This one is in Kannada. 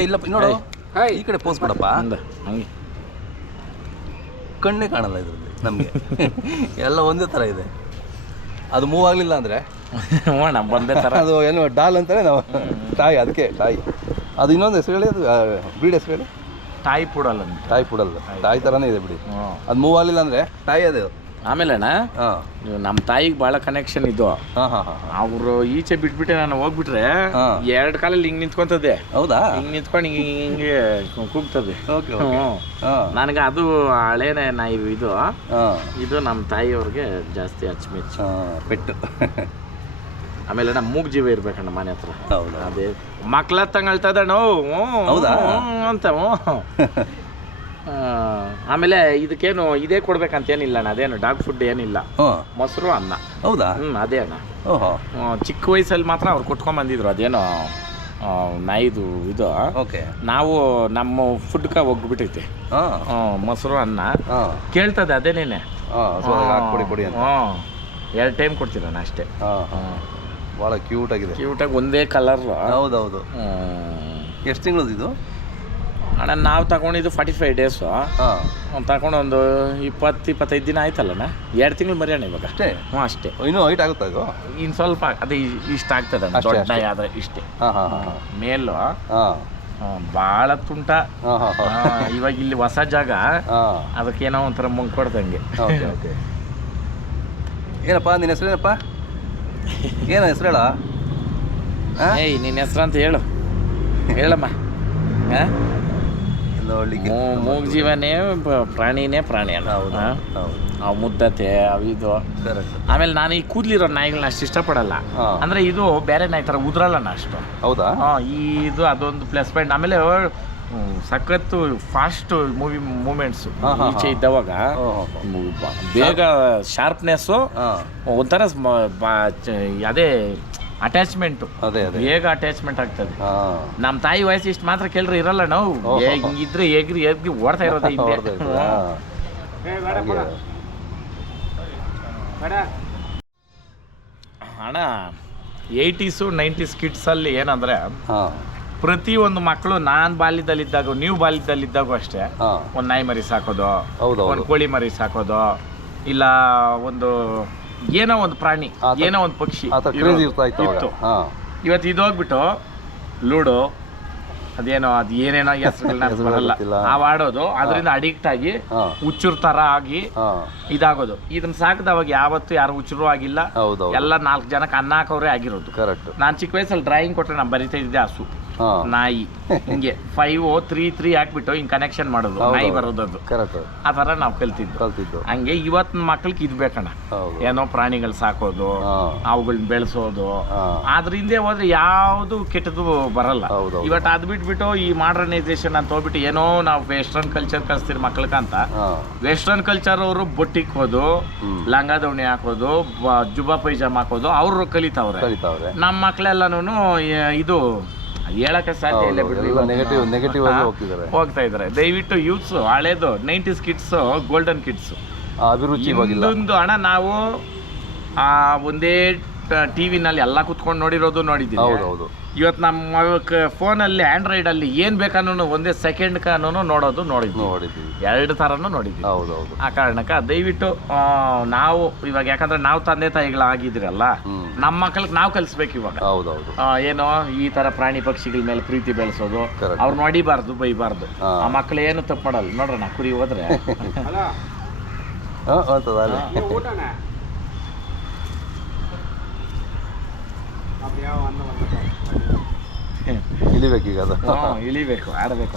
ಇಲ್ಲಪ್ಪ ನೋಡು, ಈ ಕಡೆ ಪೋಸ್ ಕೊಡಪ್ಪ. ಹಂಗೆ ಕಣ್ಣೇ ಕಾಣಲ್ಲ ಇದರಲ್ಲಿ ನಮಗೆ. ಎಲ್ಲ ಒಂದೇ ಥರ ಇದೆ. ಅದು ಮೂವ್ ಆಗಲಿಲ್ಲ ಅಂದರೆ ನಮ್ಮ ಒಂದೇ ಥರ. ಅದು ಏನು ಡಾಲ್ ಅಂತಾರೆ ನಾವು, ಟಾಯ್. ಅದಕ್ಕೆ ಟಾಯ್. ಅದು ಇನ್ನೊಂದು ಹೆಸರು ಹೇಳಿ, ಅದು ಬ್ರೀಡ್ ಹೆಸರು ಹೇಳಿ. ಟಾಯ್ ಪುಡಲ್ಲ. ಟಾಯ್ ಪುಡಲ್ಲ, ಟಾಯ್ ಥರನೇ ಇದೆ ಬಿಡಿ. ಅದು ಮೂವ್ ಆಗಲಿಲ್ಲ ಅಂದರೆ ಟಾಯ್ ಅದೇ. ಆಮೇಲೆ ಅಣ್ಣ, ನಮ್ಮ ತಾಯಿಗೆ ಭಾಳ ಕನೆಕ್ಷನ್ ಇದು. ಅವರು ಈಚೆ ಬಿಟ್ಬಿಟ್ಟೆ ನಾನು ಹೋಗ್ಬಿಟ್ರೆ 2 ಕಾಲಲ್ಲಿ ಹಿಂಗೆ ನಿಂತ್ಕೊಂತದೆ. ಹೌದಾ? ಹಿಂಗೆ ನಿಂತ್ಕೊಂಡು ಹಿಂಗೆ ಕೂಗ್ತದೆ. ನನಗೆ ಅದು ಹಳೇನೆ ನಾಯಿ ಇದು. ಇದು ನಮ್ಮ ತಾಯಿಯವ್ರಿಗೆ ಜಾಸ್ತಿ ಅಚ್ಚುಮೆಚ್ಚು ಪೆಟ್ಟು. ಆಮೇಲೆ ನಮ್ಮ ಮೂಗ್ ಜೀವ ಇರ್ಬೇಕಣ್ಣ ಮನೆ ಹತ್ರ. ಹೌದಾ? ಅದೇ ಮಕ್ಳ ತಂಗಳ್ತದಣ್ಣ ಅಂತ. ಆಮೇಲೆ ಇದಕ್ಕೇನು ಇದೇ ಕೊಡ್ಬೇಕಂತೇನಿಲ್ಲ ಅಣ್ಣ. ಅದೇನು ಡಾಗ್ ಫುಡ್ ಏನಿಲ್ಲ, ಮೊಸರು ಅನ್ನ. ಹೌದಾ? ಅದೇ ಅಣ್ಣ. ಚಿಕ್ಕ ವಯಸ್ಸಲ್ಲಿ ಮಾತ್ರ ಅವ್ರು ಕೊಟ್ಕೊಂಡ್ ಬಂದಿದ್ರು. ಅದೇನೋ ನಾಯಿದು ಇದು. ನಾವು ನಮ್ಮ ಫುಡ್ಕ ಹೋಗ್ಬಿಟ್ಟೈತೆ. ಮೊಸರು ಅನ್ನ ಕೇಳ್ತದೆ, ಅದೇನೇನೆ 2 ಟೈಮ್ ಕೊಡ್ತೀರಣ್ಣ ಅಷ್ಟೇ. ಭಾಳ ಕ್ಯೂಟಾಗಿ ಒಂದೇ ಕಲರ್. ಹೌದೌದು. ಎಷ್ಟು ತಿಂಗಳದ್ದು ಇದು ಅಣ್ಣ? ನಾವು ತಗೊಂಡಿದ್ದು 45 ಡೇಸು. ತಗೊಂಡು ಒಂದು 20-25 ದಿನ ಆಯ್ತಲ್ಲಣ್ಣ. 2 ತಿಂಗಳು ಮರಿ ಅಣ್ಣ ಇವಾಗ. ಅಷ್ಟೇ? ಅಷ್ಟೇ. ಇನ್ನೂ ಹೈಟ್ ಆಗುತ್ತಾ ಇದು? ಇನ್ನು ಸ್ವಲ್ಪ ಅದೇ ಇಷ್ಟ ಆಗ್ತದೆ ದೊಡ್ಡ ನಾಯಿ ಆದರೆ ಇಷ್ಟೇ. ಮೇಲು ಭಾಳ ತುಂಟ. ಇವಾಗ ಇಲ್ಲಿ ಹೊಸ ಜಾಗ, ಅದಕ್ಕೇನೋ ಒಂಥರ ಮುಂಗ್ ಕೊಡ್ದಂಗೆ. ಏನಪ್ಪ ನಿನ್ನ ಹೆಸರು? ಏನಪ್ಪ ಏನು ಹೆಸರು ಹೇಳ? ಏಯ್, ನಿನ್ನ ಹೆಸರು ಅಂತ ಹೇಳಮ್ಮ. ಮೂಗ್ ಜೀವನೇ ಪ್ರಾಣಿನೇ ಪ್ರಾಣಿ ಅಲ್ಲ. ಅವು ಮುದ್ದತೆ ಅವಿದು. ಆಮೇಲೆ ನಾನು ಈ ಕೂದ್ಲಿರೋ ನಾಯಿಗಳನ್ನ ಅಷ್ಟು ಇಷ್ಟಪಡಲ್ಲ. ಅಂದ್ರೆ ಇದು ಬೇರೆ ನಾಯಿ ಥರ ಉದ್ರಲ್ಲ ಅಷ್ಟು. ಹೌದಾ? ಇದು ಅದೊಂದು ಪ್ಲಸ್ ಪಾಯಿಂಟ್. ಆಮೇಲೆ ಸಖತ್ತು ಫಾಸ್ಟ್ ಮೂಮೆಂಟ್ಸು ಈಚೆ ಇದ್ದವಾಗ. ಬೇಗ ಶಾರ್ಪ್ನೆಸ್ಸು, ಒಂಥರ ಅದೇ ಅಟ್ಯಾಚ್ಮೆಂಟು, ಬೇಗ ಅಟ್ಯಾಚ್ಮೆಂಟ್ ಆಗ್ತದೆ. ನಮ್ಮ ತಾಯಿ ವಯಸ್ಸು ಇಷ್ಟು ಮಾತ್ರ ಕೇಳ್ರಿ ಇರಲ್ಲ ನಾವು. ಹಿಂಗಿದ್ರೆ ಎಗ್ರಿ ಓಡ್ತಾ ಇರೋದೇ ಹಿಂದೆ. ಅಣ್ಣ 80s 90s ಕಿಡ್ಸಲ್ಲಿ ಏನಂದ್ರೆ, ಪ್ರತಿಯೊಂದು ಮಕ್ಕಳು ನಾನು ಬಾಲ್ಯದಲ್ಲಿದ್ದಾಗ, ನೀವು ಬಾಲ್ಯದಲ್ಲಿದ್ದಾಗ ಅಷ್ಟೇ ಒಂದು ನಾಯಿ ಮರಿ ಸಾಕೋದು, ಒಂದು ಕೋಳಿ ಮರಿ ಸಾಕೋದು, ಇಲ್ಲ ಒಂದು ಏನೋ ಒಂದು ಪ್ರಾಣಿ, ಏನೋ ಒಂದು ಪಕ್ಷಿ ಇತ್ತು. ಇವತ್ತು ಇದೋಗ್ಬಿಟ್ಟು ಲೂಡೋ, ಅದೇನೋ ಅದು ಏನೇನೋ ಹೆಸರುಗಳನ್ನ ಬರಲ್ಲ, ಆಡೋದು. ಅದರಿಂದ ಅಡಿಕ್ಟ್ ಆಗಿ ಹುಚ್ಚುರ್ ತರ ಆಗಿ ಇದಾಗೋದು. ಇದನ್ನ ಸಾಕಿದವಾಗ ಯಾವತ್ತು ಯಾರು ಹುಚ್ಚರು ಆಗಿಲ್ಲ. ಎಲ್ಲ 4 ಜನಕ್ಕೆ ಅನ್ನ ಹಾಕೋರೇ ಆಗಿರೋದು. ನಾನು ಚಿಕ್ಕ ವಯಸ್ಸಲ್ಲಿ ಡ್ರಾಯಿಂಗ್ ಕೊಟ್ಟರೆ ನಾನು ಬರಿತಾ ಇದ್ದೆ ಹಸು, ನಾಯಿ, ಹಿಂಗೆ 5 3 3 ಹಾಕ್ಬಿಟ್ಟು ಹಿಂಗೆ ಕನೆಕ್ಷನ್ ಮಾಡೋದು, ನಾಯಿ ಬರೋದದು. ಆ ಥರ ನಾವು ಕಲ್ತಿದ್ದು. ಹಂಗೆ ಇವತ್ತಿನ ಮಕ್ಳಿಗೆ ಇದು ಬೇಕಣ್ಣ, ಏನೋ ಪ್ರಾಣಿಗಳು ಸಾಕೋದು, ಅವುಗಳನ್ನ ಬೆಳೆಸೋದು. ಅದ್ರ ಹಿಂದೆ ಹೋದ್ರೆ ಯಾವುದು ಕೆಟ್ಟದ್ದು ಬರಲ್ಲ. ಇವತ್ತು ಅದು ಬಿಟ್ಬಿಟ್ಟು ಈ ಮಾಡರ್ನೈಸೇಷನ್ ಅಂತ ಹೋಗ್ಬಿಟ್ಟು ಏನೋ ನಾವು ವೆಸ್ಟರ್ನ್ ಕಲ್ಚರ್ ಕಲಿಸ್ತೀರಿ ಮಕ್ಳಿಗಂತ. ವೆಸ್ಟರ್ನ್ ಕಲ್ಚರ್ ಅವರು ಬೊಟ್ಟಿಕ್ಕೋದು, ಲಂಗ ದವಣಿ ಹಾಕೋದು, ಜುಬಾ ಪೈಜಾಮ ಹಾಕೋದು ಅವರು ಕಲಿತಾವ್ರೆ. ನಮ್ಮ ಮಕ್ಳೆಲ್ಲನೂ ಇದು ಹೇಳಕ್ಕೆ ಸಾಧ್ಯ ಇಲ್ಲ ಬಿಡ್ರಿ, ನೆಗೆಟಿವ್ ಹೋಗ್ತಾ ಇದ್ದಾರೆ. ದಯವಿಟ್ಟು ಯೂತ್ಸ್ ಹಳೇದು 90s ಕಿಡ್ಸ್ ಗೋಲ್ಡನ್ ಕಿಡ್ಸ್ ಅಭಿರುಚಿ ಅಣ್ಣ. ನಾವು ಒಂದೇ ಟಿವಿನಲ್ಲಿ ಎಲ್ಲ ಕುತ್ಕೊಂಡು ನೋಡಿದ್ದೀವಿ. ಇವತ್ತು ನಮ್ಮ ಫೋನಲ್ಲಿ ಆಂಡ್ರಾಯ್ಡಲ್ಲಿ ಏನು ಬೇಕಾನು ಒಂದೇ ಸೆಕೆಂಡ್ ಕಾನೂನು ನೋಡಿದ್ವಿ. 2 ಥರನೂ ನೋಡಿದ್ವಿ. ಆ ಕಾರಣಕ್ಕೆ ದಯವಿಟ್ಟು ನಾವು ಇವಾಗ, ಯಾಕಂದ್ರೆ ನಾವು ತಂದೆ ತಾಯಿಗಳಾಗಿದ್ದೀರಲ್ಲ, ನಮ್ಮ ಮಕ್ಕಳಿಗೆ ನಾವು ಕಲಿಸ್ಬೇಕು ಇವಾಗ. ಏನೋ ಈ ಥರ ಪ್ರಾಣಿ ಪಕ್ಷಿಗಳ ಮೇಲೆ ಪ್ರೀತಿ ಬೆಳೆಸೋದು, ಅವ್ರು ನೋಡಿಬಾರ್ದು, ಬೈಬಾರ್ದು. ಆ ಮಕ್ಕಳು ಏನು ತಪ್ಪು ಮಾಡಲ್ಲ. ನೋಡ್ರಣ್ಣ, ಕುರಿ ಹೋದ್ರೆ ಇಳಿಬೇಕು, ಈಗ ಅದು ಇಳಿಬೇಕು, ಆಡಬೇಕು.